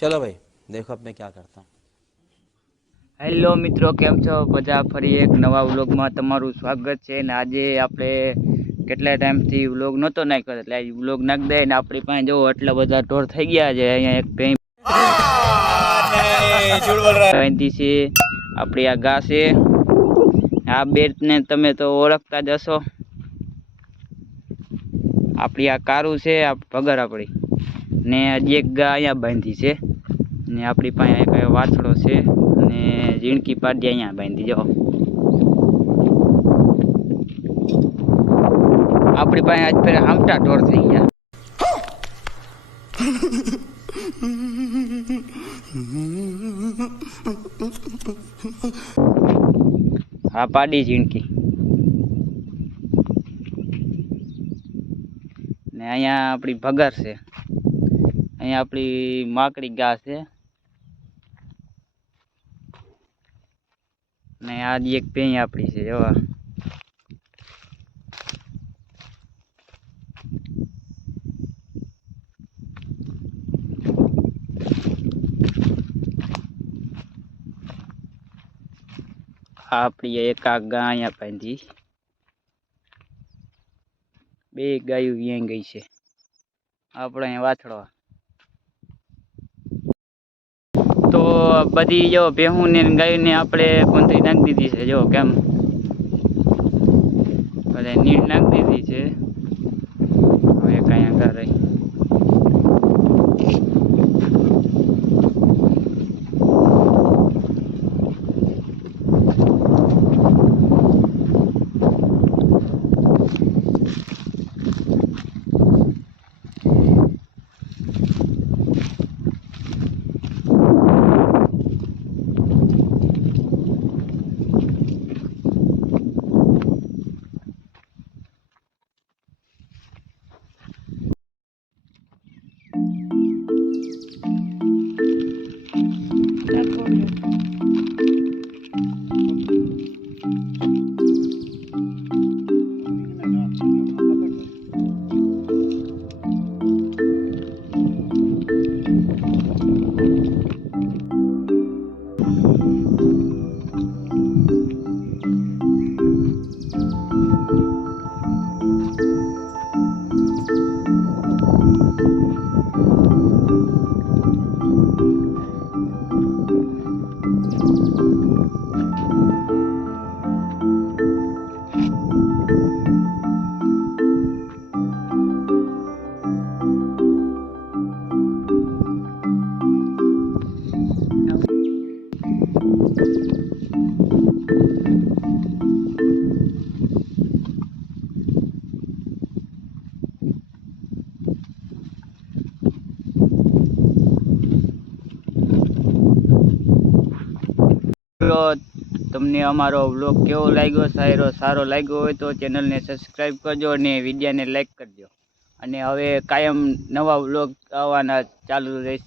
चलो भाई देखो अब मैं क्या करता हूँ। હેલો મિત્રો, કેમ છો બધા? ફરી એક નવા વ્લોગમાં તમારું સ્વાગત છે. ને આજે આપણે કેટલા ટાઈમથી વ્લોગ નહોતો નાખ્યો, એટલે આજે વ્લોગ નાખી દઈએ. ને આપણી પાસે જો એટલા બધા ઢોર થઈ ગયા છે. અહીંયા એક ભેંસ છે, આપણી આ ઘા છે. આ બેટને તમે તો ઓળખતા જ હશો. આપણી આ કારું છે, આ ભગર આપણી ને હજી એક ગા અહીંયા બાંધી છે. ને આપણી પાસે એક વાછડો છે ને ઝીણકી પાડી અહીંયા બાંધી. જો આપણી પાસે આજ ફેર હામટા ઢોર થઈ ગયા. હા, પાડી ઝીણકી. ને અહીંયા આપણી ભગર છે. અહીંયા આપણી માકડી ગા છે. ને આ એક ભેંસ આપણી છે. જોવા આપણી એક આ ગા અહીંયા બાંધી. બે ગાયું અહીંયા ગઈ છે. આપણે અહીંયા વાછડો. તો બધી જો ભેહું ને ગાયું ને આપણે કોંતરી નાખી દીધી છે. જો કેમ બધા નીર નાખી દીધી છે. હવે કઈ આગળ રહી તમને અમારો વ્લોગ કેવો લાગ્યો? સારો લાગ્યો હોય તો ચેનલને સબસ્ક્રાઈબ કરજો અને વિડીયોને લાઈક કરજો. અને હવે કાયમ નવા વ્લોગ આવવાના ચાલુ રહેશે.